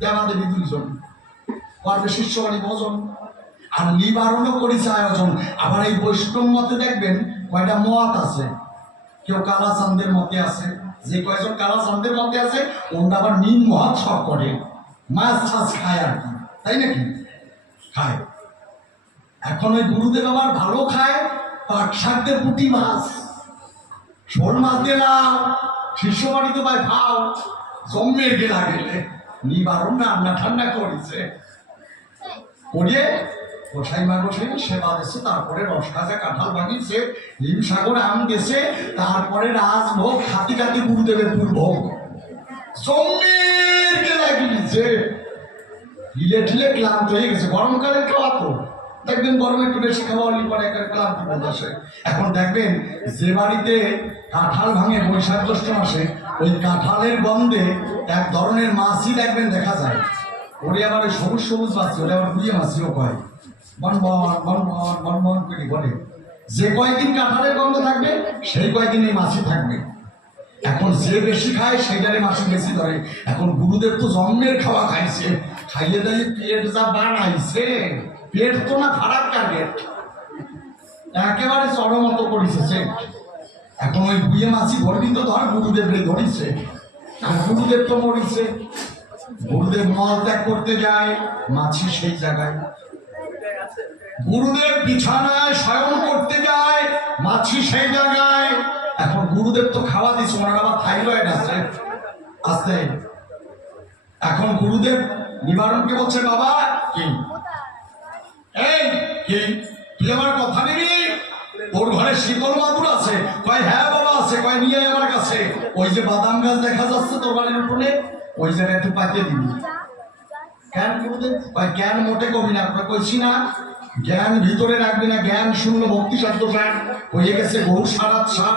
দেবাদেবী দুইজন, করবে শিষ্যবাড়ি ভোজন, আর নিবারণও করেছে আয়োজন। আবার এই বৈষ্ণব মতে দেখবেন কয়টা মত আছে, কেউ কালাচাঁদের মতে আছে, যে কয়জন কালাচাঁদের মতে আছে ওরা আবার নীল মহোৎসব করে, মাছ ছাছ খায় আর কি, তাই নাকি খায়। এখন ওই গুরুদেব আবার ভালো খায়, পাট শাক দিয়ে পুঁটি মাছ, শোল মাছ দিয়ে না, শিষ্য বাড়িতে ভাই খাও, জম্মের গেলা গেলে নিবারণ রান্না ঠান্ডা করেছে, করিয়ে গোসাই মা গোসাই সেবা দিচ্ছে, তারপরে রস খাজা কাঁঠাল ভাঙিয়েছে, হিমসাগর আম দিয়েছে, তারপরে রাজভোগ খাতি খাতি গুরুদেবের দুর্ভোগ জম্মের গেলা গিয়েছে, হিলে ঠিলে ক্লান্ত হয়ে গেছে। গরমকালের খাওয়া তো দেখবেন, গরমে একটু বেশি খাওয়া হলে পরে একটা ক্লান্তি বোধ আসে। এখন দেখবেন যে বাড়িতে কাঁঠাল ভাঙে বৈশাখ জ্যৈষ্ঠ মাসে, ওই কাঁঠালের গন্ধে এক ধরনের মাছই দেখবেন দেখা যায়, ওরে আবার ওই সবুজ সবুজ মাছি, ওরে আবার বুঝে মাছিও কয়, বনবন বনবন বনবন করে বলে। যে কয়েকদিন কাঁঠালের গন্ধ থাকবে সেই কয়েকদিন এই মাছি থাকবে। এখন যে বেশি খায় সেইটারে মাছি বেশি ধরে। এখন গুরুদেব তো জন্মের খাওয়া খাইছে, খাইয়ে দাইয়ে পেট যা বানাইছে, পেট তো না খারাপ টার্গেট, একেবারে চরমতো করেছে সে। এখন ওই বুয়ে মাছি ধরবি তো ধর, গুরুদেবরে ধরিছে, আর গুরুদেব তো মরিছে। গুরুদেব মল ত্যাগ করতে যায়, মাছি সেই জায়গায়। গুরুদেব বিছানায় শয়ন করতে যায়, মাছি সেই জায়গায়। এখন গুরুদেব তো খাওয়া দিচ্ছে, ওনার আবার থাইরয়েড আছে আস্তে। এখন গুরুদেব নিবারণকে বলছে, বাবা কি এই কি তুই আমার কথা নিবি? তোর ঘরে শীতল মাদুর আছে? কয় হ্যাঁ বাবা আছে। কয় নিয়ে আমার কাছে ওই যে বাদাম গাছ দেখা যাচ্ছে তোর বাড়ির উপরে, ওই জায়গায় তুই পাঠিয়ে দিবি। কেন গুরুদেব? কয় জ্ঞান মোটে কবি না, আমরা কইছি না জ্ঞান ভিতরে রাখবি না, জ্ঞান শূন্য ভক্তি শব্দ জ্ঞান হয়ে গেছে বহু সারাত সার,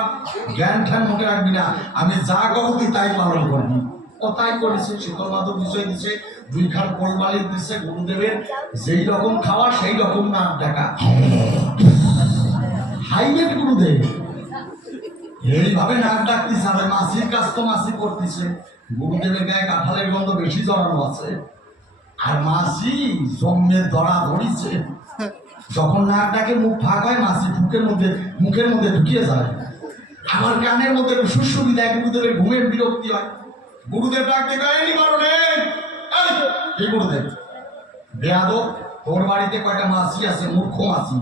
জ্ঞান ঠ্যান মোটে রাখবি না, আমি যা করবো তুই তাই পালন করবি। ও তাই করেছে, শীতল মাদুর বিষয় দিছে, দুই খান কোলবালি দিচ্ছে। গুরুদেবের যেই রকম খাওয়া সেই রকম না দেখা, হাইমেট গুরুদেব এইভাবে নাক ডাকতেছে। আর মাসির কাজ তো মাসি করতেছে, গুরুদেবের গায়ে কাঁঠালের গন্ধ বেশি জড়ানো আছে, আর মাসি জম্মের ধরা ধরিছে। যখন নাক ডাকে মুখ ফাঁক হয়, মাসি মুখের মধ্যে ঢুকিয়ে যায়। আমার কানের মধ্যে সুসুবি দেয়, গুরুদেবের ঘুমের বিরক্তি হয়। গুরুদেব ডাকতে গায়নি মারণে, এই গুরুদেব বেয়াদব, তোর বাড়িতে কয়টা মাসি আছে, মূর্খ মাসি,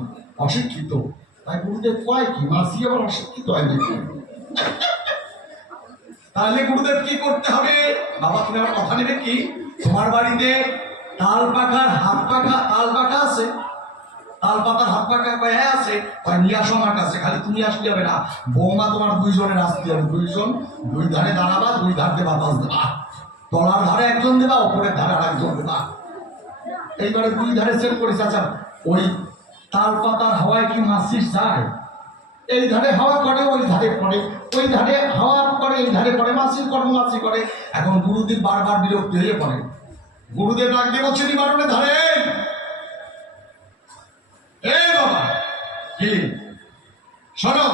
অশিক্ষিত। তাই গুরুদেব কয় কি মাসি আবার অশিক্ষিত হয় নাকি? তাহলে গুরুদেব কি করতে হবে? বাবা তুমি আমার কথা নেবে কি? তোমার বাড়িতে তাল পাখার হাত পাখা, তাল পাখা আছে? তাল পাতার হাত পাখা কয় হ্যাঁ আছে। কয় নিয়ে আসো আমার কাছে, খালি তুমি আসতে হবে না, বৌমা তোমার দুইজনের আসতে হবে। দুইজন দুই ধারে দাঁড়াবা, দুই ধার দিয়ে বাতাস দেবা, তলার ধারে একজন দেবা, ওপরের ধারে আর একজন দেবা। এইবারে দুই ধারে সেট করেছে। আচ্ছা ওই তাল পাতার হাওয়ায় কি মাছিস যায়? এই ধারে হাওয়া করে, ওই ধারে পড়ে, ওই ধারে হাওয়া করে, এই ধারে পড়ে, মাছির কর্ম মাছি করে। এখন গুরুদেব বারবার বিরক্তি হয়ে পড়ে। গুরুদেব ডাক দিয়ে বলছে নিবারণের ধারে, এ বাবা কি শোনো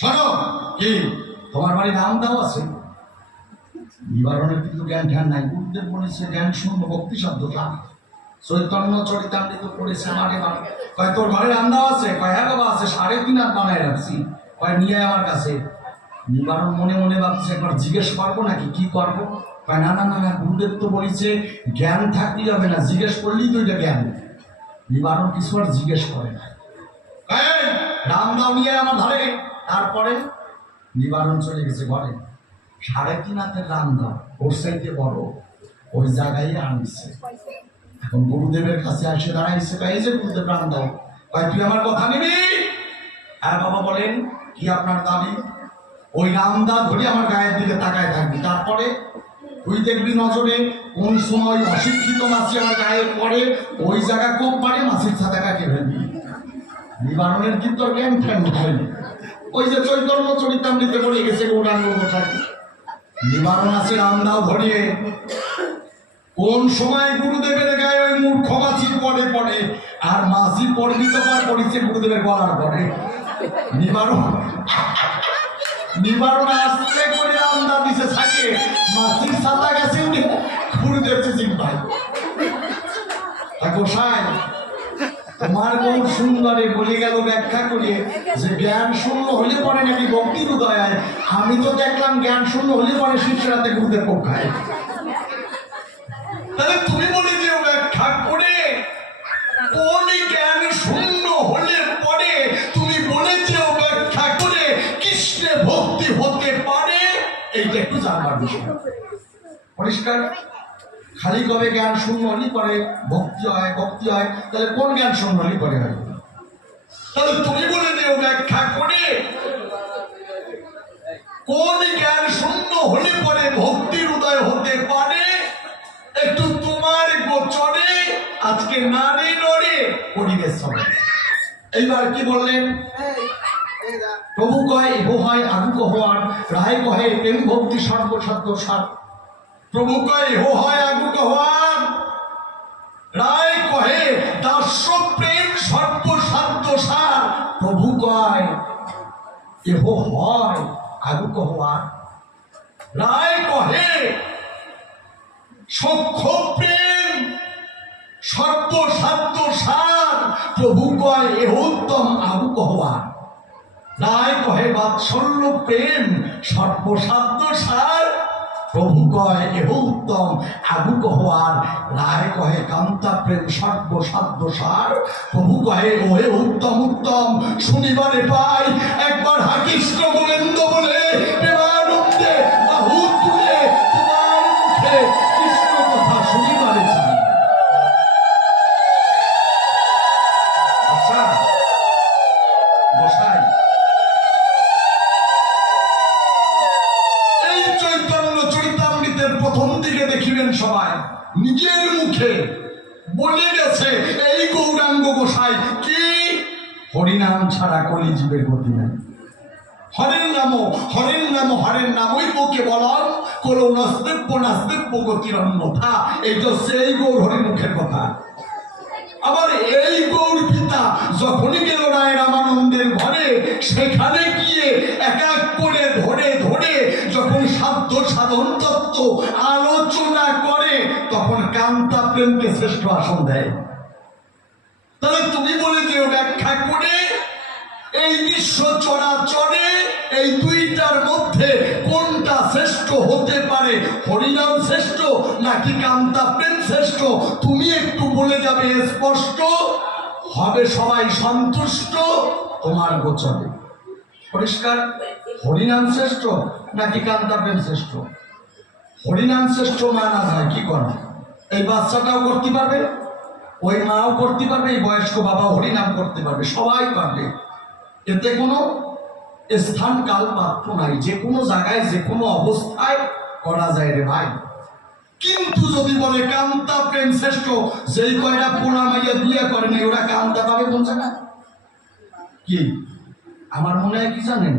শোনো, কি তোমার বাড়ি নাম দাও আছে? নিবারণের কিন্তু জ্ঞান ধ্যান নাই। গুরুদেব বলেছে জ্ঞান শূন্য ভক্তি শব্দ তা চৈতন্য চরিতামৃত পড়েছে মাঠে মাঠে। কয় তোর ঘরে রান্নাও আছে? কয় হ্যাঁ বাবা আছে, 3.5 হাত বানায় রাখছি। কয় নিয়ে আমার কাছে। নিবারণ মনে মনে ভাবছে একবার জিজ্ঞেস করবো নাকি, কি করবো? কয় না না না না, গুরুদেব তো বলেছে জ্ঞান থাকতেই হবে না, জিজ্ঞেস করলেই তো এটা জ্ঞান। নিবারণ কিছু আর জিজ্ঞেস করে না, রাম দাও নিয়ে আমার ধারে। তারপরে নিবারণ চলে গেছে ঘরে। 3.5 হাতের রাম দাও, ওর সাইডে বড়, ওই জায়গায় আনছে। এখন গুরুদেবের কাছে এসে দাঁড়াইছে, এই যে গুরুদেব রাম দাও। ভাই তুই আমার কথা নিবি? হ্যাঁ বাবা বলেন, কি আপনার দাবি? ওই রামদা ধরে আমার গায়ের দিকে তাকায় থাকবি, তারপরে তুই দেখবি নজরে কোন সময় অশিক্ষিত মাছি আমার গায়ে পড়ে, ওই জায়গা কোপ মারে, মাছির ছাতা কাকে ফেলবি। নিবারণের কিন্তু জ্ঞান ফ্যান হয়নি, ওই যে চৈতন্য চরিতামৃতে পড়ে গেছে গৌরাঙ্গ কোথায়। নিবারণ আছে রামদাও ধরিয়ে, কোন সময় গুরুদেবের গায়ে ওই মূর্খ মাছি পড়ে পড়ে, আর মাছি পড়বি তো পার পড়িছে গুরুদেবের গলার পরে। নিবারণ আসতে করে রামদা দিছে থাকে, মাছির ছাতা গেছে উনি গোসাই তোমার কোন সুন্দরে বলে গেল ব্যাখ্যা করিয়ে যে জ্ঞান শূন্য হলে পরে নাকি ভক্তির উদয় হয়। আমি তো দেখলাম জ্ঞান শূন্য হলে পরে শিষ্যরাতে গুরুদের পক্ষায়। তাহলে তুমি বলে যে ব্যাখ্যা করে কোন জ্ঞান শূন্য হলে পরে তুমি বলেছে ব্যাখ্যা করে কৃষ্ণে ভক্তি হতে পারে, এইটা একটু জানবার বিষয়। পরিষ্কার? খালি কবে জ্ঞান শূন্য হলে পরে ভক্তি হয়, ভক্তি হয়, তাহলে কোন জ্ঞান শূন্য হলে পরে হয়? তাহলে তুমি বলে যে ব্যাখ্যা করে কোন জ্ঞান শূন্য হলে পরে ভক্তির উদয় হতে পারে, একটু তোমার গোচরে আজকে নারী নড়ে পরিবেশ হবে। এইবার কি বললেন? প্রভু কয় ইহ হয় আগুক হওয়ার, রায় কহে প্রেম ভক্তি সর্বসাধ্য সার। প্রভু কয় ইহ হয় আগুক হওয়ার, রায় কহে দাস্য প্রেম সর্বসাধ্য সার। প্রভু কয় ইহ হয় আগুক হওয়ার, রায় কহে সখ্য প্রেম সর্বসাধ্য সার। প্রভু কয় এহ উত্তম আগুক হওয়ার, রায় কহে বাৎসল্য প্রেম সর্বসাধ্য সার। প্রভু কয় এহ উত্তম আগুক হওয়ার, রায় কহে কান্তা প্রেম সর্বসাধ্য সার। প্রভু কহে ওহে উত্তম উত্তম শুনিবারে পাই, একবার হা কৃষ্ণ গোবিন্দ বলে প্রেমানন্দে বাহু তুলে তোমার মুখে কৃষ্ণ কথা শুনিবারে চাই। আচ্ছা গোসাই, এই চৈতন্য চরিতামৃতের প্রথম দিকে দেখিবেন সবাই নিজের মুখে বলে গেছে এই গৌরাঙ্গ গোসাই কি হরিনাম ছাড়া কলিজীবের গতি নাই। হরের নাম হরের নাম হরের নামই বুকে বলন করো নাস্তিব্য নাস্তিব্য গতির অন্যথা। এই তো সেই গৌর হরির মুখের কথা। আবার এই গৌর পিতা যখনই গেল রায় রামানন্দের ঘরে, সেখানে গিয়ে এক এক করে ধরে ধরে যখন সাধ্য সাধন তত্ত্ব আলোচনা করে, তখন কান্তা প্রেমকে শ্রেষ্ঠ আসন দেয়। তাহলে তুমি বলে যে ব্যাখ্যা করে এই বিশ্ব চরাচরে এই দুইটার মধ্যে কোনটা শ্রেষ্ঠ হতে পারে? হরিনাম শ্রেষ্ঠ নাকি কান্তা প্রেম শ্রেষ্ঠ? তুমি একটু বলে যাবে, স্পষ্ট হবে, সবাই সন্তুষ্ট তোমার গোচরে। পরিষ্কার? হরিনাম শ্রেষ্ঠ নাকি কান্তা প্রেম শ্রেষ্ঠ? হরিনাম শ্রেষ্ঠ মানা যায়, কি করা? এই বাচ্চাটাও করতে পারবে, ওই মাও করতে পারবে, এই বয়স্ক বাবা হরিনাম করতে পারবে, সবাই পারবে। এতে কোনো স্থান কাল পাত্র নাই, যে কোনো জায়গায় যে কোনো অবস্থায় করা যায় রে ভাই। কিন্তু যদি বলে কান্তা প্রেম শ্রেষ্ঠ, যেই কয়টা পোনা মাইয়া বিয়ে করেনি ওরা কান্তা পাবে কোন জায়গায়? কি আমার মনে হয় কি জানেন,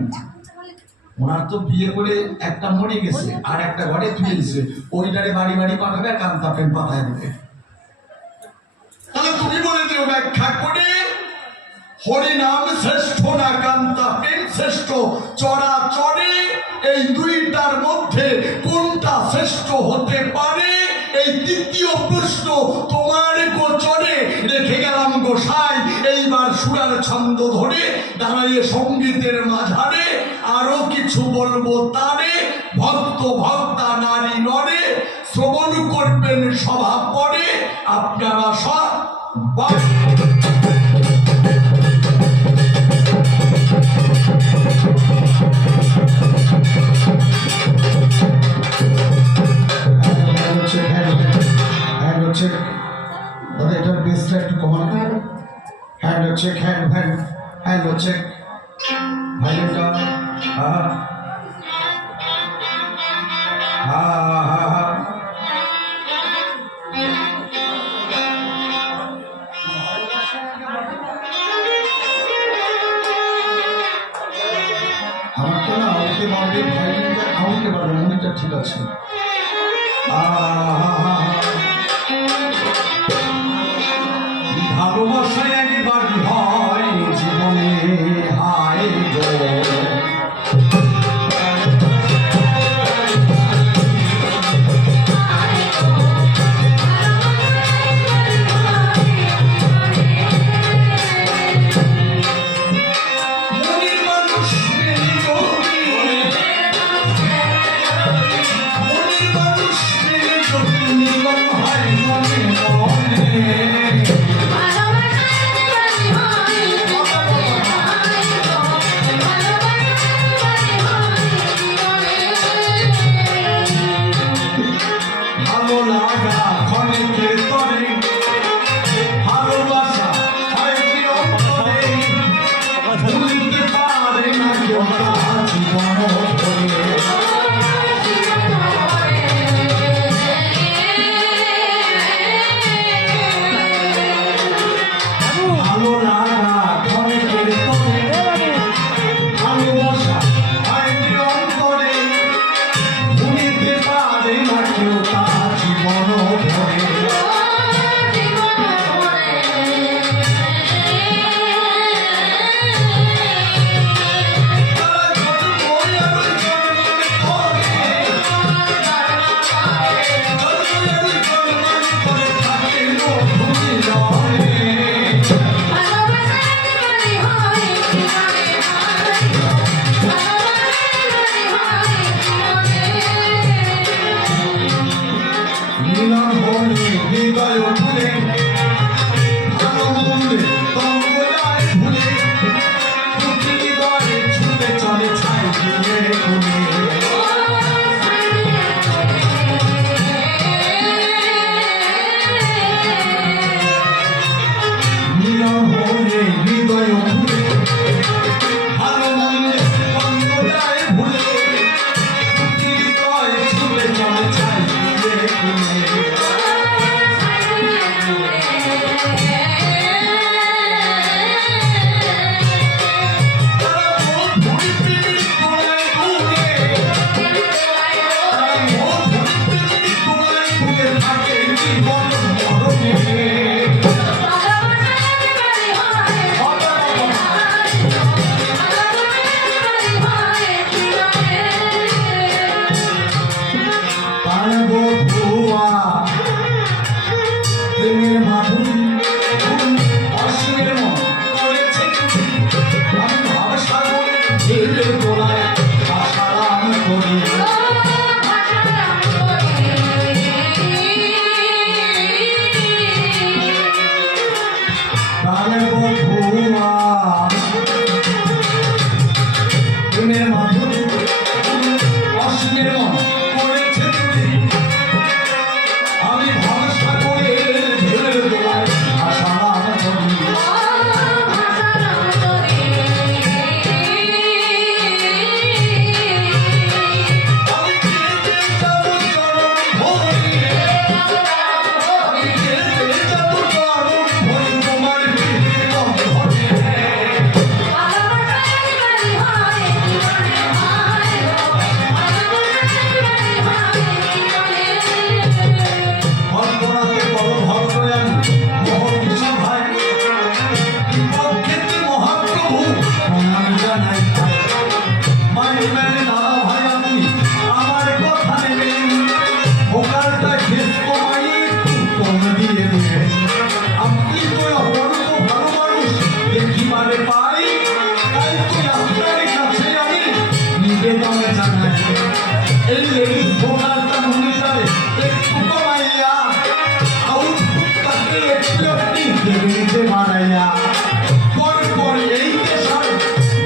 ওনার তো বিয়ে করে একটা মরে গেছে আর একটা ঘরে তুলে দিছে, ওইটারে বাড়ি বাড়ি পাঠাবে আর কান্তা প্রেম পাঠায় দেবে। তাহলে তুমি বলে যে ব্যাখ্যা করে হরিনাম শ্রেষ্ঠ না কান্তা প্রেম শ্রেষ্ঠ? চরাচরে এই দুইটার মধ্যে কোনটা শ্রেষ্ঠ হতে পারে? এই তৃতীয় প্রশ্ন তোমার গোচরে রেখে গেলাম গোসাই। এইবার সুরার ছন্দ ধরে দাঁড়িয়ে সঙ্গীতের মাঝারে আরো কিছু বলবো তারে। ভক্ত ভক্তা নারী নরে শ্রবণ করবেন সভা পরে, আপনারা সব দাদা এটার বেসটা একটু কমানো। Hand check, hand hand hand check, ভাইলেটা আমার তো না আমাকে মারবে, ভাইলেটা আমাকে পারবে, মনিটা ঠিক আছে। ভালোবাসায় একবার হয় জীবনে হায় গো, ভালো লাগা ক্ষণিকের তরে, ভালোবাসা হয় কি অন্তরে, ভুলতে পারে না কেউ তার জীবন ধরে। ভালো লাগা ক্ষণিকের তরে, ভালোবাসা হয় কি অন্তরে, ভুলতে পারে না কেউ তার জীবন ধরে। মিলন হলে হৃদয় ভুলে, ভালো মন্দে দ্বন্দ্ব যায় ভুলে, দুটি হৃদয়ে ছুটে চলে ছাই দিয়ে খুলে। মিলন হলে হৃদয় ভুলে, ভালো মন্দে দ্বন্দ্ব যায় ভুলে, দুটি হৃদয়ে ছুটে চলে ছাই দিয়ে খুলে।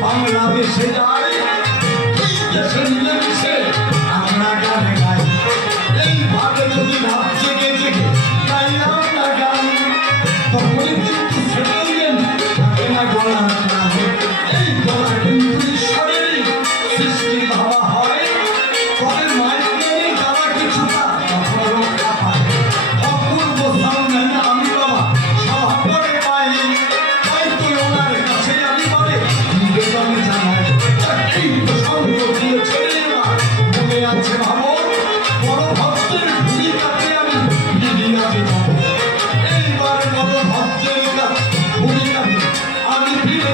বাংলাদেশে যাই, দেশে মিলেমিশে আমরা গানে গাই, এইভাবে যদি রাত জেগে জেগে গাইলাম না গান, তখনই কিন্তু সেদিন থাকে না গলার প্রাণ। এই গলা কিন্তু ঈশ্বরেরই সৃষ্টি ভাবা হয়, তবে মায়ের নেই গাওয়া কিছুটা তখন রক্ষা পায়। অপূর্ব সাউন্ড আমি বাবা সভা করে পাই, তাই তুই ওনার কাছে আমি বলে নিবেদন জানাই। এই প্রসঙ্গ দিয়েছে মনে আছে ভাবো, বড় ভক্তের ভূমিকাতে আমি মিডিয়াতে যাব। এইবার বড় ভক্তের ভূমিকাতে আমি ফিরে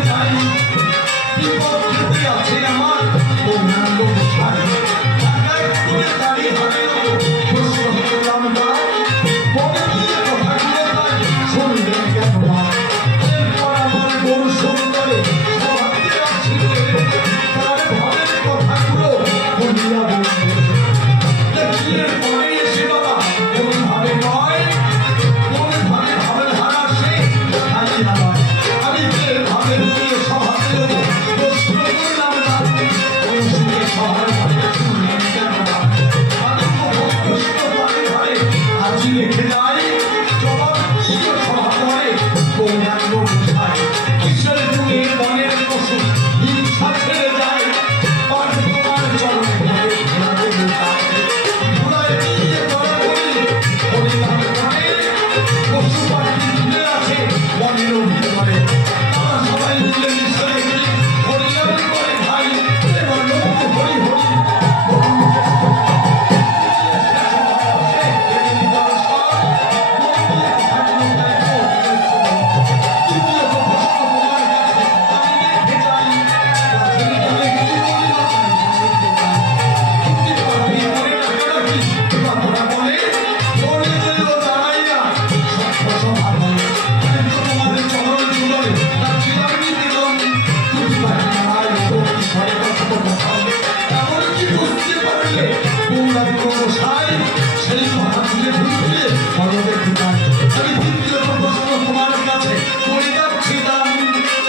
আকাশে ঝুলছে পর্বতের ঠিকান। আমি দ্বিতীয় প্রশ্ন তোমার কাছে করে যাচ্ছি দান,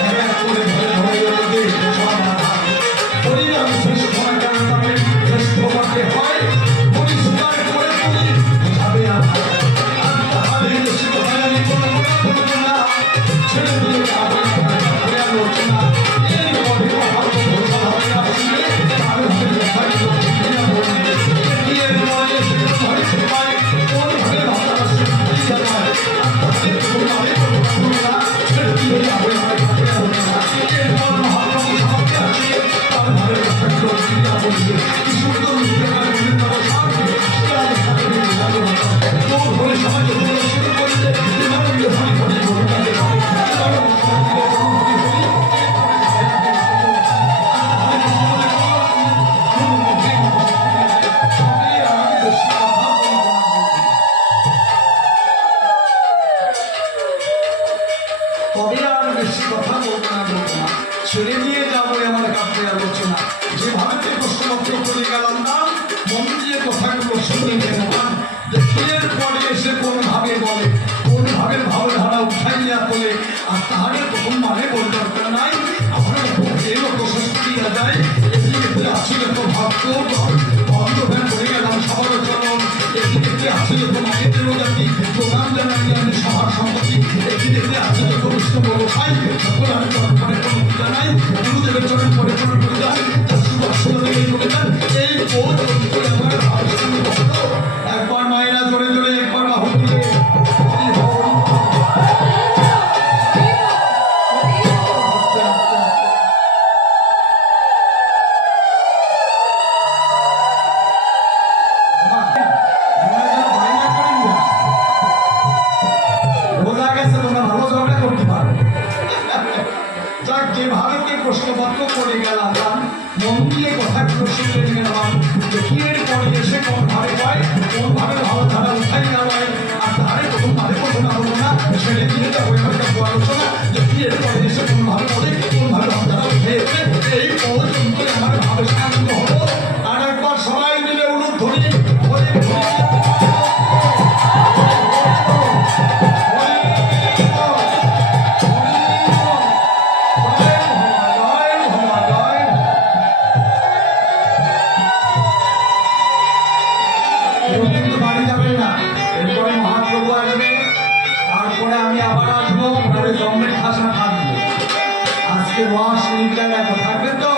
এক এক করে ধরে ধরে ওদের সমাধান। পরিণাম শ্রেষ্ঠ কারণ তাকে শ্রেষ্ঠ করতে হয়, পরিষ্কার করে তুলি বোঝাবে আমার। আর তাহলে বেশি কথা আমি কোনো কথা বলবো না, ছেড়ে দিলে যাবে করে আলোচনা। এরপরে মহাত্ম ঘোষণা হবে আসলে তার হবে লেখাগুলো চিনিয়া বলবে। এর পরে সেটা ধরে সবাই কোন ভাবে ভালোবাসে বুঝিয়ে দেয়। আর তাহলে তোমারে কোনো কথা না, ছেড়ে দিলে যাবে করে আলোচনা। এরপর মহাত্ম ঘোষণাতে আসে তার ভাবে লেখাগুলো চিনিয়া বলবে। কি সুন্দর উদ্যোগের বিভিন্ন সাথে তোর বলে সমাজে শুরু করলে বিনামূল্যে ভাই করে বলতে পারে। তবে আর বেশি কথা বলবো না ছেড়ে দিয়ে যাবো আমার কাছে আলোচনা। যেভাবে প্রশ্নপত্র করে গেলাম না, মন দিয়ে কথাগুলো শুনে গেলাম। এর পরে এসে কোন ভাবে বলে, কোন ভাবে ভাবধারা উঠাইয়া তোলে। আর তাহারে প্রথম মানে বল দরকার নাই, আমার এরও প্রশস্ত দিয়া যায়। এদিকে আসিল তো ভাবত বন্ধ ভ্যান করে গেলাম সবার চলন। এদিকে আসিল তো মায়ের জাতি প্রধান জানাই আমি সবার সম্পত্তি। এদিকে আসিল তো কৃষ্ণ বড় ভাই সকল আমি চরণ করে কোনো পূজা নাই। গুরুদেবের চরণ করে কোনো পূজা এই বোধ আমার একবার মায়েরা জোরে জোরে একবার বাহু তুলে বোঝা গেছে তোমরা ভালো ঝগড়া করতে পারো। যাক, যেভাবে কে প্রশ্নপত্র করে গেলাম মন দিয়ে কথাগুলো শুনে গেলাম। এর পরে এসে কোন ভাবে হয়, কোন ভাবে ভালো ধারা উঠাই না হয়। আর তারে প্রথম ভাবে ঘোষণা হলো না, ছেড়ে দিয়ে যাবো একটা আলোচনা। এর পরে এসে কোন ভাবে বলে, কোন ভাবে ভালো ধারা উঠেছে। এই পর্যন্ত আমার ভাবে শান্ত হবো। আর একবার সবাই মিলে উলুদ ধরি বাড়ি যাবেন না। এরপরে মহাপ্রভু আসবে, তারপরে আমি আবার আসবো, পরে জন্মের খাসা থাকবো। আজকে রস নির্যায় এত থাকবেন তো,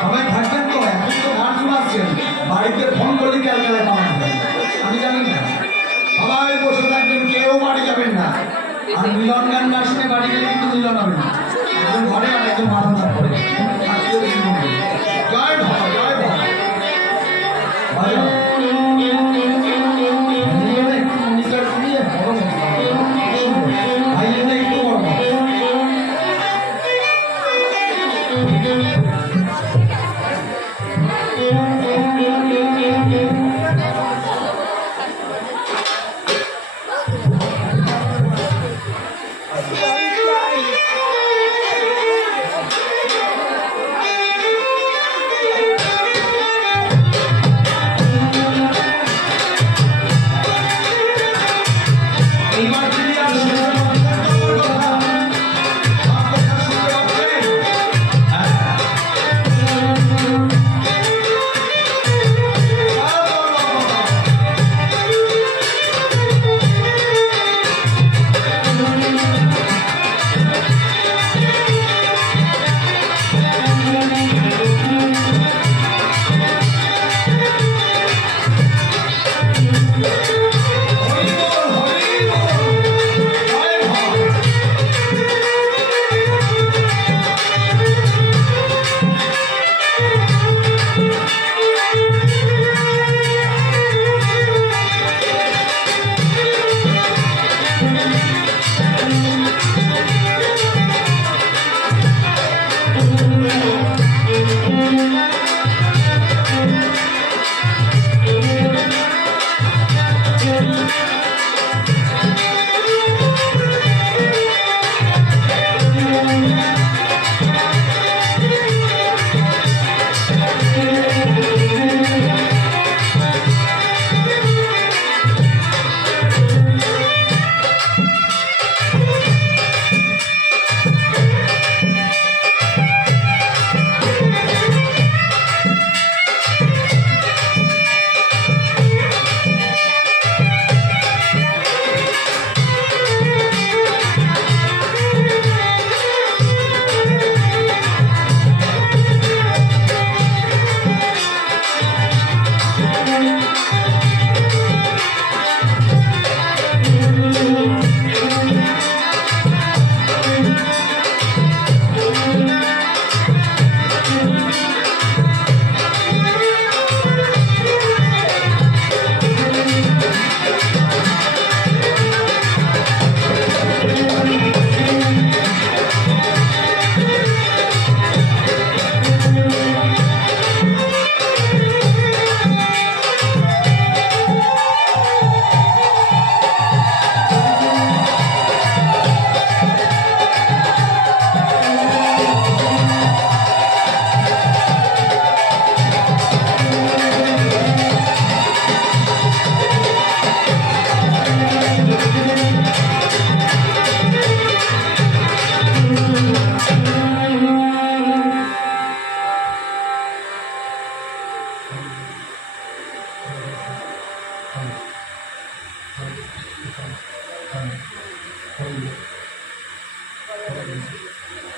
সবাই থাকবেন তো। এখন তো গান শোনাচ্ছেন, বাড়িতে ফোন করলে ক্যালকালায় পাওয়া যাবে, আমি জানি না। সবাই বসে থাকবেন, কেউ বাড়ি যাবেন না। আর মিলন গান না শুনে বাড়ি গেলে কিন্তু মিলন হবে না। একজন ঘরে আর একজন বারান্দা করে জয় ভাবা, জয় ভাবা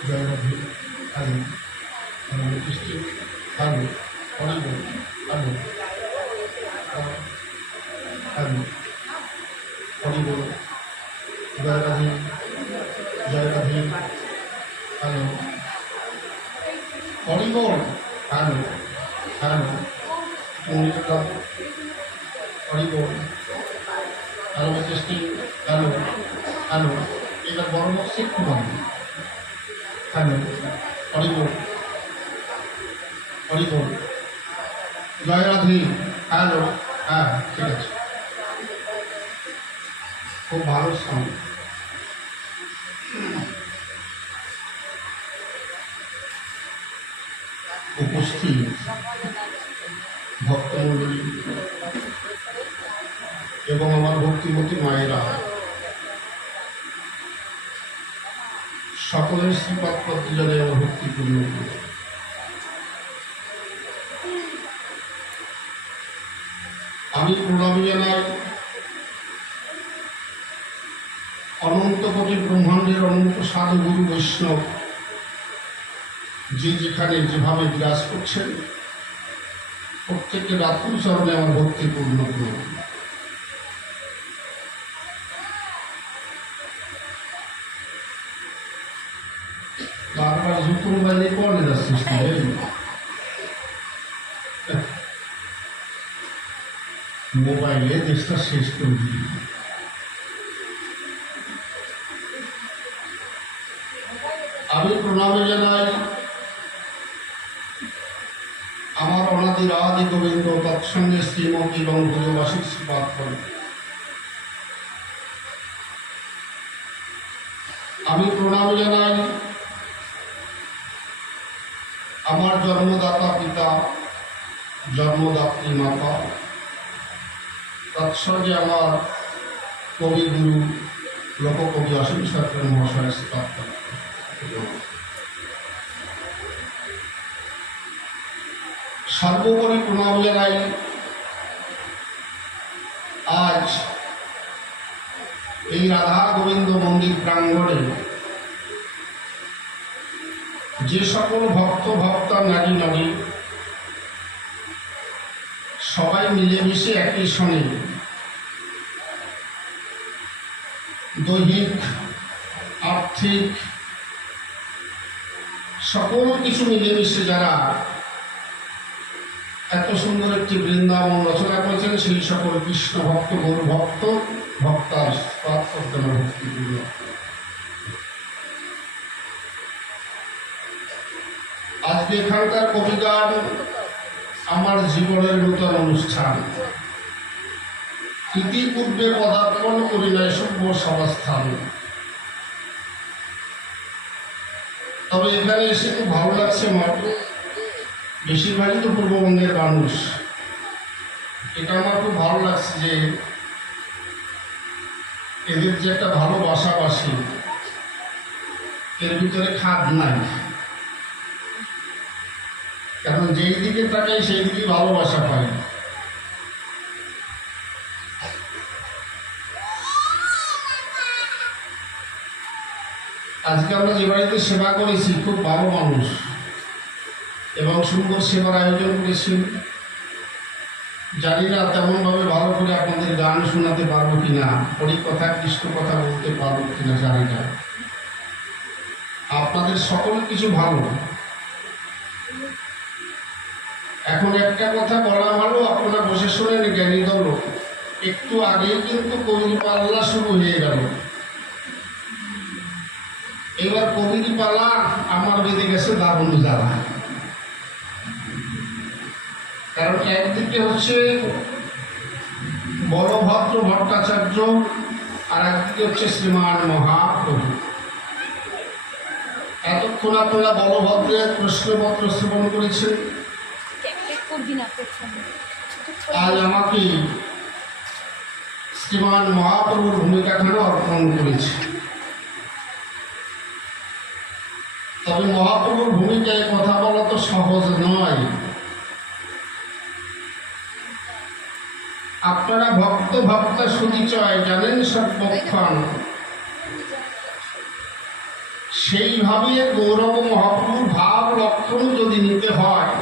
জয়রাধে আলু মিষ্টি আলু হরিব আলু আলু হরিব জয়রাধে জয়রাধে আলু হরিব আলু আলু মনিকা হরিব আলু মিষ্টি আলু আলু এটা বড় বক্সে একটু বাড়বে হ্যালো হরিব হরিব জয় রাধে হ্যালো হ্যাঁ ঠিক আছে খুব ভালো সঙ্গ উপস্থিত ভক্তমণ্ডলী এবং আমার ভক্তিমতী মায়েরা সকলের শ্রীপাদ পত্রিকায় আমার ভক্তিপূর্ণ আমি প্রণামী জানাই অনন্ত কোটি ব্রহ্মাণ্ডের অনন্ত সাধু গুরু বৈষ্ণব যে যেখানে যেভাবে বিরাজ করছেন প্রত্যেকের রাত্রি চরণে আমার ভক্তিপূর্ণ প্রণাম। বারবার জুতো মোবাইলে পড়ে যাচ্ছিস মোবাইলে দেশটা শেষ করে দিই। আমি প্রণামে জানাই আমার অনাদি রাধি গোবিন্দ তৎসঙ্গে শ্রীমতী এবং ভূজবাসী শ্রীপাদ করে। আমি প্রণামে জানাই আমার জন্মদাতা পিতা জন্মদাত্রী মাতা তৎসঙ্গে আমার কবিগুরু লোককবি অসীম সরকার মহাশয় শ্রীপাদ করে। সর্বোপরি প্রণাম জানাই আজ এই রাধা গোবিন্দ মন্দির প্রাঙ্গণে যে সকল ভক্ত ভক্তা নারী নারী সবাই মিলেমিশে একই সঙ্গে দৈহিক আর্থিক সকল কিছু মিলেমিশে যারা এত সুন্দর একটি বৃন্দাবন রচনা করেছেন সেই সকল কৃষ্ণ ভক্ত গৌর ভক্ত ভক্তার ভক্তিপূর্ণ আজকে এখানকার কবিগান আমার জীবনের নূতন অনুষ্ঠান। ইতিপূর্বে পদার্পণ করি নাই সভ্য সভাস্থান, তবে এখানে এসে খুব ভালো লাগছে। মাত্র বেশিরভাগই তো পূর্ববঙ্গের মানুষ, এটা আমার খুব ভালো লাগছে যে এদের যে একটা ভালোবাসাবাসী এর ভিতরে খাদ নাই, কারণ যেই দিকে তাকাই সেই দিকে ভালোবাসা পাই। আজকে আমরা যে বাড়িতে সেবা করেছি খুব ভালো মানুষ এবং সুন্দর সেবার আয়োজন করেছি। জানি না তেমনভাবে ভালো করে আপনাদের গান শোনাতে পারবো কিনা, হরিকথা কৃষ্ণ কথা বলতে পারবো কিনা জানি না। আপনাদের সকল কিছু ভালো। এখন একটা কথা বলা ভালো, আপনারা বসে শোনেন জ্ঞানী দল। একটু আগেই কিন্তু কবির পাল্লা শুরু হয়ে গেল। এবার কবির পালা আমার বেঁধে গেছে দারুণ জ্বালা। কারণ একদিকে হচ্ছে বলভদ্র ভট্টাচার্য আর একদিকে হচ্ছে শ্রীমান মহাপ্রভু। এতক্ষণ আপনারা বলভদ্রের প্রশ্নপত্র শ্রবণ করেছেন। আজ আমাকে শ্রীমান মহাপ্রভুর ভূমিকাখানে অর্পণ করেছে। তবে মহাপ্রভুর ভূমিকায় কথা বলা তো সহজ নয়। আপনারা ভক্ত ভক্তা সুনিচয় জানেন সর্বক্ষণ, সেইভাবে গৌরব মহাপ্রভুর ভাব লক্ষণ যদি নিতে হয়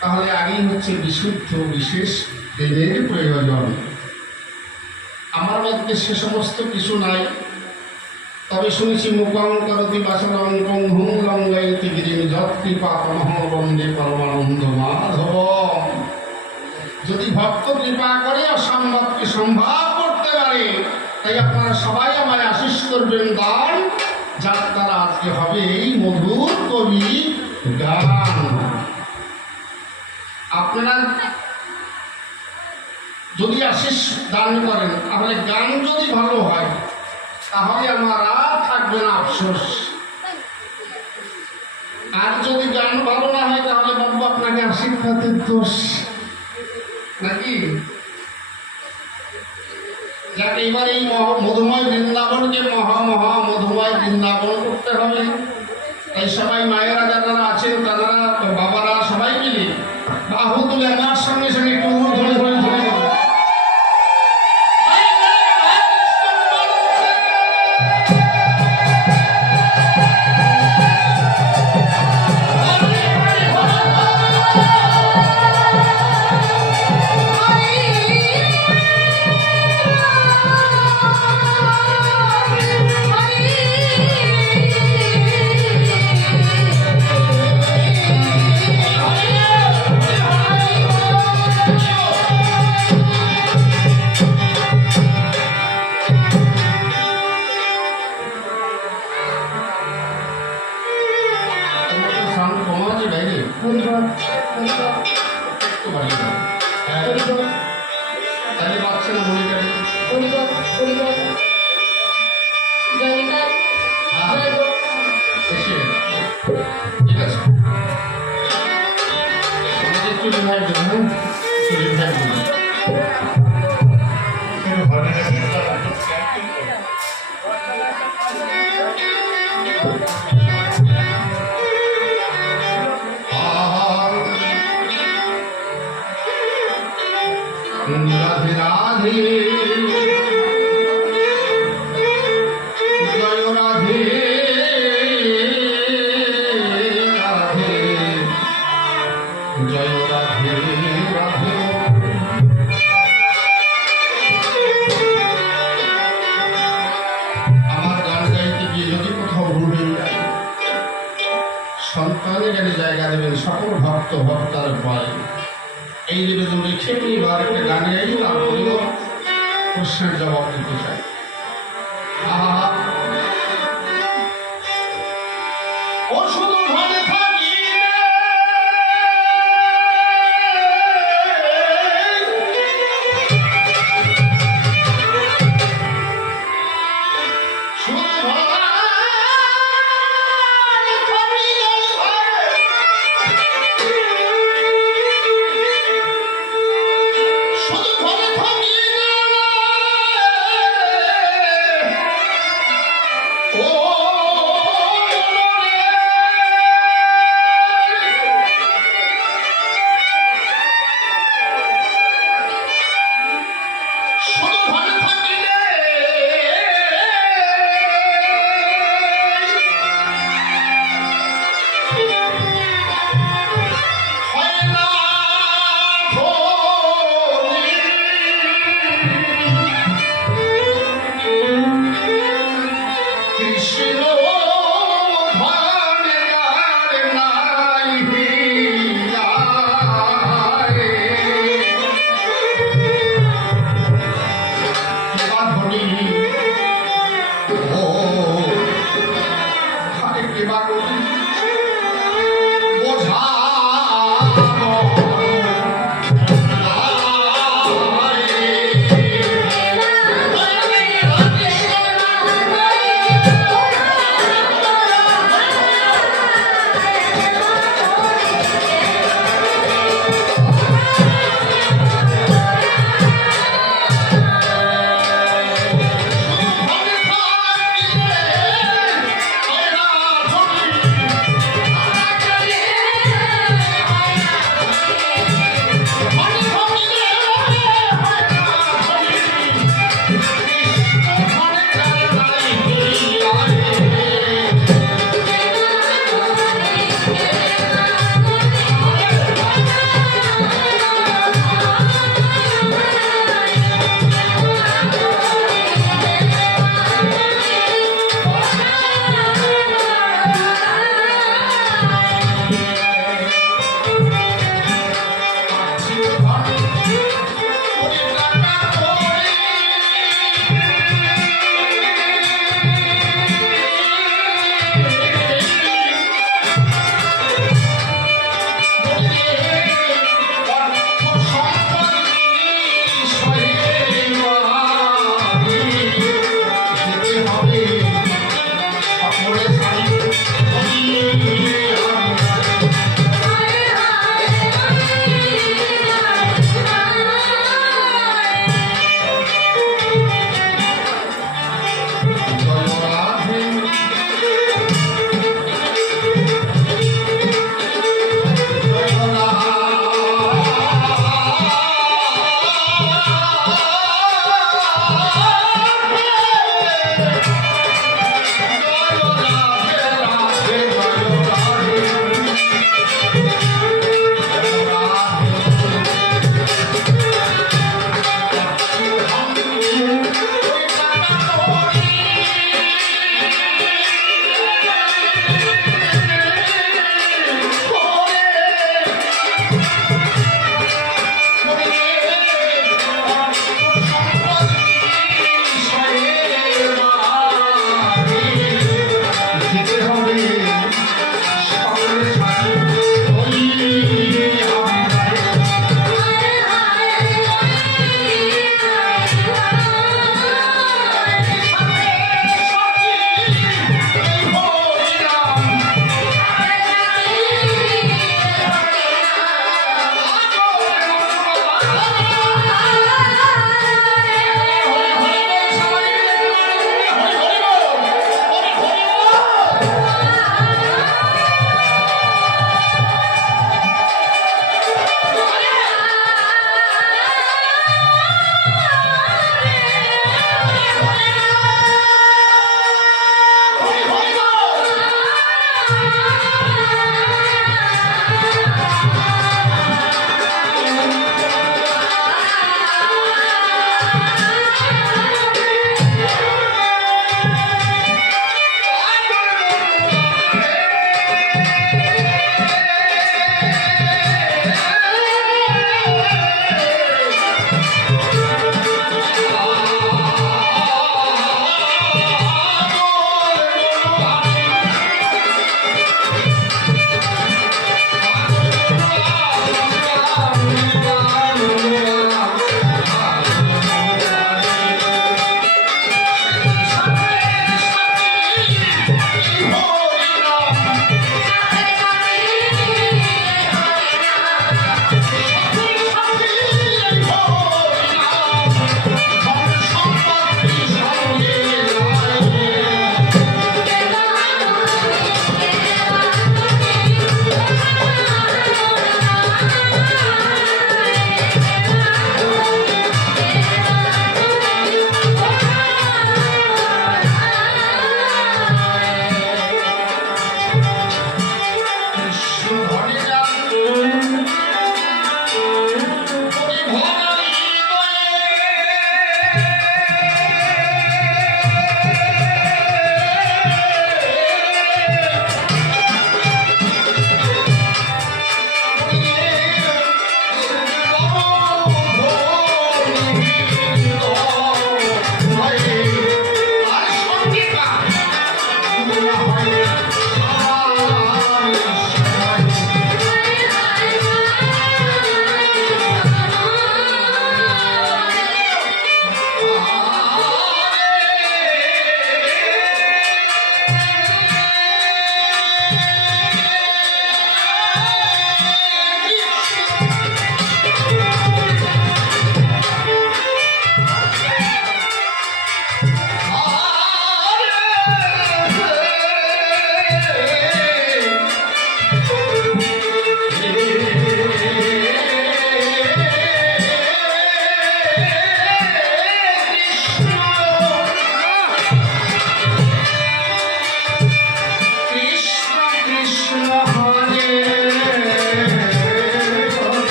তাহলে আগেই হচ্ছে বিশুদ্ধ বিশেষ প্রেমের প্রয়োজন। আমার মধ্যে সে সমস্ত কিছু নাই, তবে শুনেছি মুখং করতি বাসনং কংহুং লঙ্গায়তি গিরিম যৎকৃপাতমহ বন্দে পরমানন্দ মাধব। যদি ভক্ত কৃপা করে অসম্ভবকে সম্ভব করতে পারে, তাই আপনারা সবাই আমায় আশীষ করবেন দান, যার দ্বারা আজকে হবে এই মধুর কবি গান। আপনারা যদি আশীষ দান করেন, তাহলে গান যদি ভালো হয় তাহলে আমার আর থাকবে না আফসোস। আর যদি গান ভালো না হয় তাহলে বলবো আপনাকে আশীর্বাদের দোষ নাকি। যাকে এবার এই মধুময় বৃন্দাবনকে মহা মধুময় বৃন্দাবন করতে হবে। তাই সবাই মায়েরা যারা আছেন, তারা বাবারা সবাই মিলে বাহু তুলে আমার সঙ্গে সঙ্গে একটু ধরে ধরে ধরে তাহলে পাচ্ছে না মনে করে ঠিক আছে। আমাদের একটু রিভাইভ দেবেন, একটু রিভাইভ দেবেন। রাধে রাধে জয় রাধে রাধে জয় রাধে রাধে। আমার গান গাইতে গিয়ে যদি কোথাও ভুল হয়ে যায়, সন্তানের গানে জায়গা দেবেন সকল ভক্ত ভক্তার পায়। এই নিবেদন রেখে এবার একটা গান গাই, তারপরেও প্রশ্নের জবাব দিতে চাই। ও শুধু ঘরে থাকি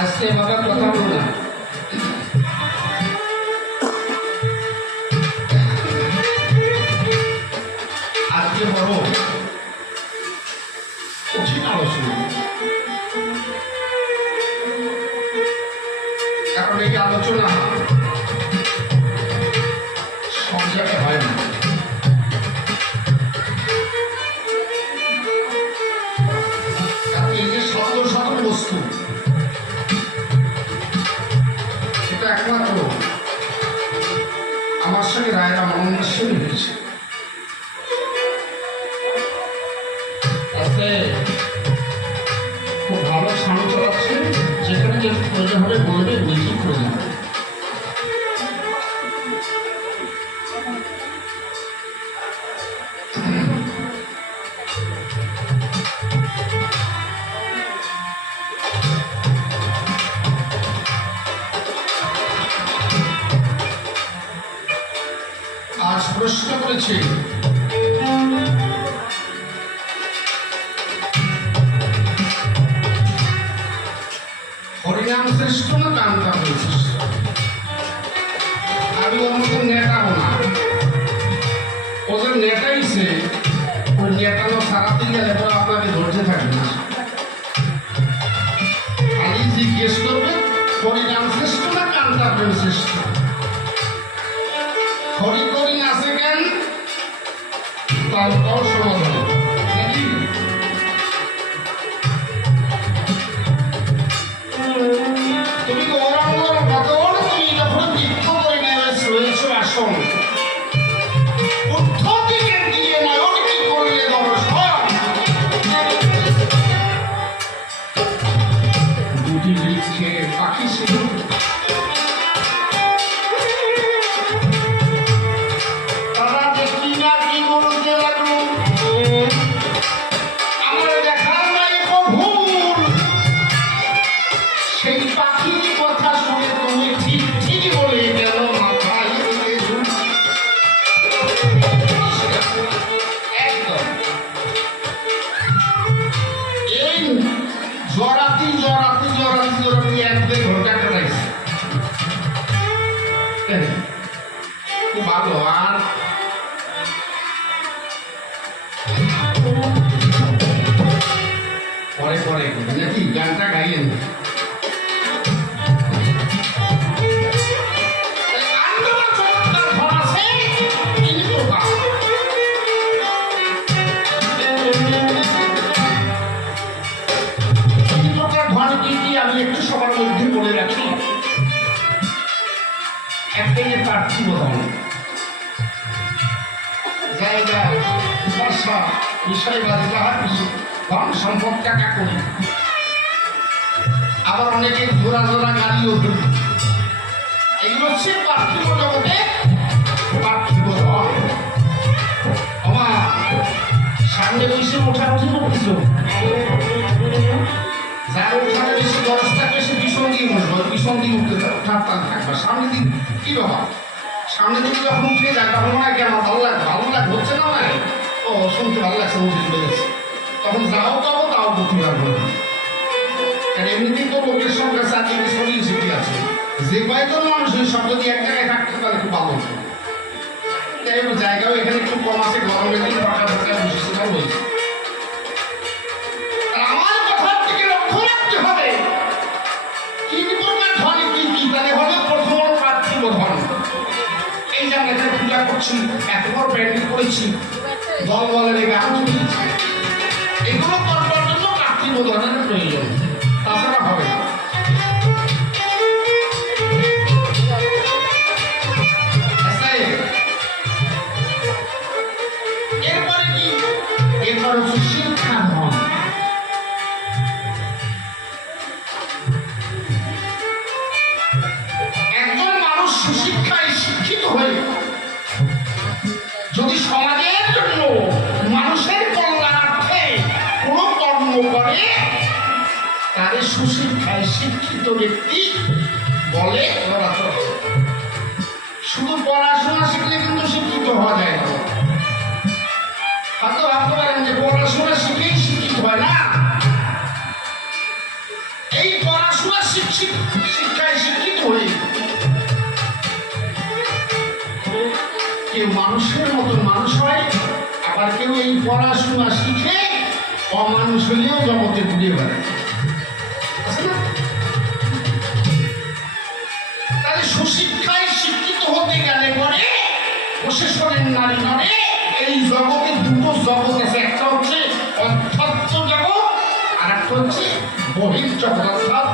আজকে বাবা কথা বলো না। আজকে বড় কঠিন আলোচনা, কারণ এই আলোচনা সব জায়গায় হয় না। কারণ এই যে সদর সদর বস্তু, এটা একমাত্র আমার সঙ্গে রায়রা মনন্দাসী হয়েছে। খুব ভালো সাউন্ড চালাচ্ছে, যেখানে যে প্রয়োজন হবে বলবে, মিউজিক প্রয়োজন হবে। আজ প্রশ্ন করেছি হরিনাম শ্রেষ্ঠ না কান্তা শ্রেষ্ঠ? আমি ওর মতো নেটাবো না। ও যে নেটাইছে, ওই নেটানো সারাতে গেলে পরে আপনাকে ধরতে থাকবে না। খালি জিজ্ঞেস করবে হরিনাম শ্রেষ্ঠ না কান্তা প্রেম শ্রেষ্ঠ? হরি করি নাচে কেন, তারপর সমাধান নাকি? তুমি গৌরাঙ্গর ভগবান, তুমি যখন তীর্থ করে রয়েছ আসন, উদ্ধ দিকে দিয়ে নয়ন কি করলে দর্শন? দুটি বৃক্ষে পাখি ছিল, তারা দেখি না কি বলতে লাগলো, আমার দেখার নাই ভুল। সেই পাখির কথা শুনে তুমি ঠিক ঠিক বলে গেল মাথায় দিলে ঝুল। একদম এই জরাতি জরাতি জরাতি জরাতি 1-2 ঘন্টা কাটাইছে, খুব ভালো। আর পরে পরে নাকি গানটা গাইলেন, আমি একটু সবার মধ্যে বলে রাখি। একটাই পার্থিব ধন, জায়গা, ভাষা, বিষয়বাদী, যাহার কিছু ধন সম্পদ, টাকা করি, আবার অনেকে জোড়া জোড়া গাড়িও ধরি। এগুলো হচ্ছে পার্থিব জগতে পার্থিব ধন। আমার সামনে বসে ওঠাউঠি করতেছ, যার ওখানে বেশি দরজ থাকবে সে পিছন দিয়ে বসবো, পিছন দিয়ে উঠতে থাকবে। সামনে দিক কি বাবা, সামনে দিকে যখন উঠে যায় তখন মনে হয় কেন ভালো লাগে হচ্ছে না, না ও শুনতে ভালো লাগছে, উঠে চলে গেছে, তখন যাও পাবো তাও করতে পারবো না। কারণ এমনিতেই তো লোকের সংখ্যা চাকরি সরিয়ে শিখে আছে, যে কয়েকজন মানুষের সব যদি এক জায়গায় থাকতে তাহলে খুব ভালো হতো। তাই জায়গাও এখানে একটু কম আছে, গরমের দিন ফাঁকা ফাঁকা বসেছিলাম হয়েছে। আমার কথার দিকে লক্ষ্য রাখতে হবে, তিন প্রকার ধন কি কি? তাহলে হলো প্রথম হলো পার্থিব ধন। এই যে আমরা এখানে পূজা করছি, এত বড় প্যান্ডেল করেছি, দল বলের গান চলেছি, এগুলো করবার জন্য পার্থিব ধনের প্রয়োজন, তাছাড়া হবে না। এরপরে কি? এরপর হচ্ছে শিক্ষা ধন। একজন মানুষ সুশিক্ষায় শিক্ষিত হয়ে যদি সমাজের জন্য মানুষের কল্যাণার্থে কোনো কর্ম করে, তাদের সুশিক্ষায় শিক্ষিত ব্যক্তি বলে নরাচর। শুধু পড়াশোনা শিখলে কিন্তু শিক্ষিত হওয়া যায় না। হয়তো ভাবতে পারেন যে পড়াশোনা শিখলেই শিক্ষিত হয় না, শিক্ষায় শিক্ষিত হয়ে কেউ মানুষের মতো মানুষ হয়, আবার কেউ এই পড়াশোনা শিখে অমানুষ হলেও জগতে ঘুরে বেড়ায়। তাহলে সুশিক্ষায় শিক্ষিত হতে গেলে পরে প্রশাসনের নারী নরে এই জগতে দুটো জগৎ আছে, একটা হচ্ছে অধ্যাত্ম জগৎ আর একটা হচ্ছে বহির্জগৎ, অর্থাৎ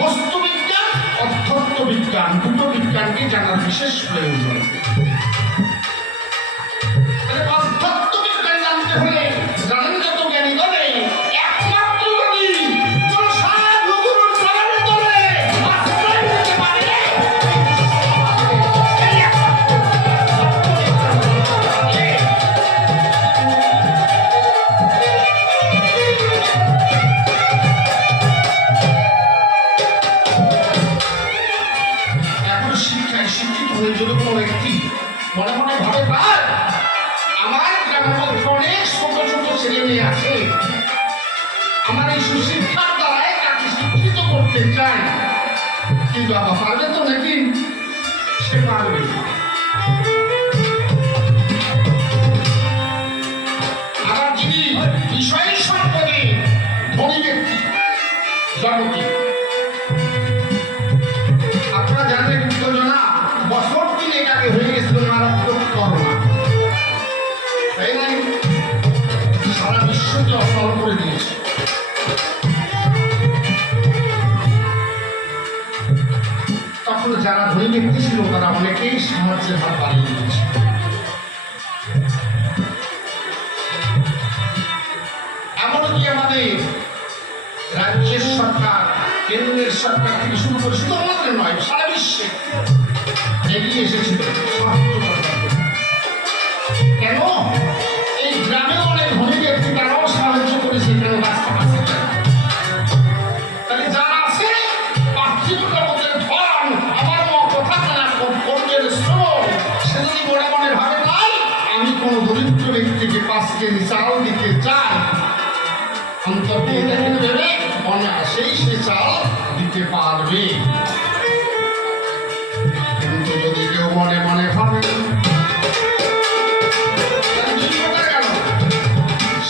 বস্তু বিজ্ঞান, অধ্যাত্ম বিজ্ঞান। দুটো বিজ্ঞানকে জানার বিশেষ প্রয়োজন। অধ্যাত্ম বিজ্ঞান জানতে হলে জানেন যত জ্ঞানী দলে একমাত্র যদি কোন সাধু গুরুর চরণ তলে আশ্রয় নিতে পারে সেই এখন শিক্ষায় শিক্ষিত হয়ে যদি কোনো ব্যক্তি মনে মনে ভাবে তার আমার গ্রামের মধ্যে অনেক ছোট ছোট ছেলে মেয়ে আছে, আমার এই সুশিক্ষার দ্বারাই তাকে শিক্ষিত করতে চাই, কিন্তু আবার পারবে তো নাকি? সে পারবে। আবার যিনি বিষয় সম্পদে ধনী ব্যক্তি জগতে, আপনারা জানেন উত্তেজনা বছর 3 আগে হয়ে গেছিল মারাত্মক করোনা, তাই না? সারা বিশ্বকে অচল করে দিয়েছে। তখন যারা ধনী ব্যক্তি ছিল তারা অনেকেই সাহায্যের হাত বাড়িয়ে দিয়েছে। এমনকি আমাদের রাজ্যের সরকার, কেন্দ্রের সরকার থেকে শুরু করে শুধু আমাদের নয়, সারা বিশ্বে এগিয়ে এসেছিল সাহায্য করার জন্য। কেন? এই গ্রামে অনেক ধনী ব্যক্তি তারাও সাহায্য করেছে, কেন? রাস্তা আছে। তাহলে যারা আছে পার্থিব জগতের ধন, আমার কথা না কর্মের স্রোত, সে যদি মনে মনে ভাবে নাই আমি কোনো দরিদ্র ব্যক্তিকে 5 কেজি চাল দিতে চাই, অন্তর্কে ভেবে অনায়াসেই সে চাল দিতে পারবে। কিন্তু যদি কেউ মনে মনে ভাবে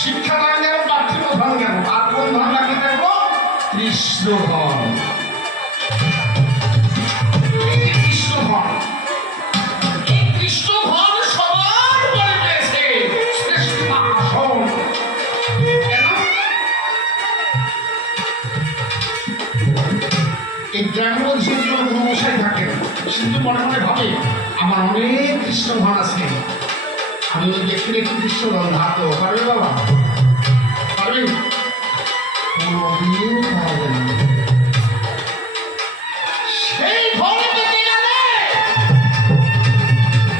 শিক্ষা দান গেল, পার্থিব ধন গেল, আর কোন ধন বাকি থাকবো? কৃষ্ণ ধন। এই কৃষ্ণ ধন, এই কৃষ্ণ ধন সবার বলে পেয়েছে শ্রেষ্ঠ আসন। কেন? এই গ্রামের মধ্যে কোনো মশাই থাকে কিন্তু মনে মনে ভাবে আমার অনেক কৃষ্ণ ধন আছে, আমি ওই ব্যক্তির একটু কৃষ্ণ ধন ধার দেবো। পারবে বাবা? পারবে? কোনদিন পারবে না। সেই ধন পেতে গেলে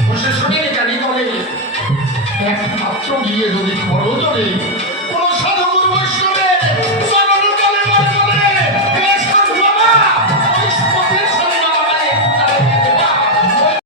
প্রশাসনের গাড়ি বলে একমাত্র গিয়ে যদি খরচ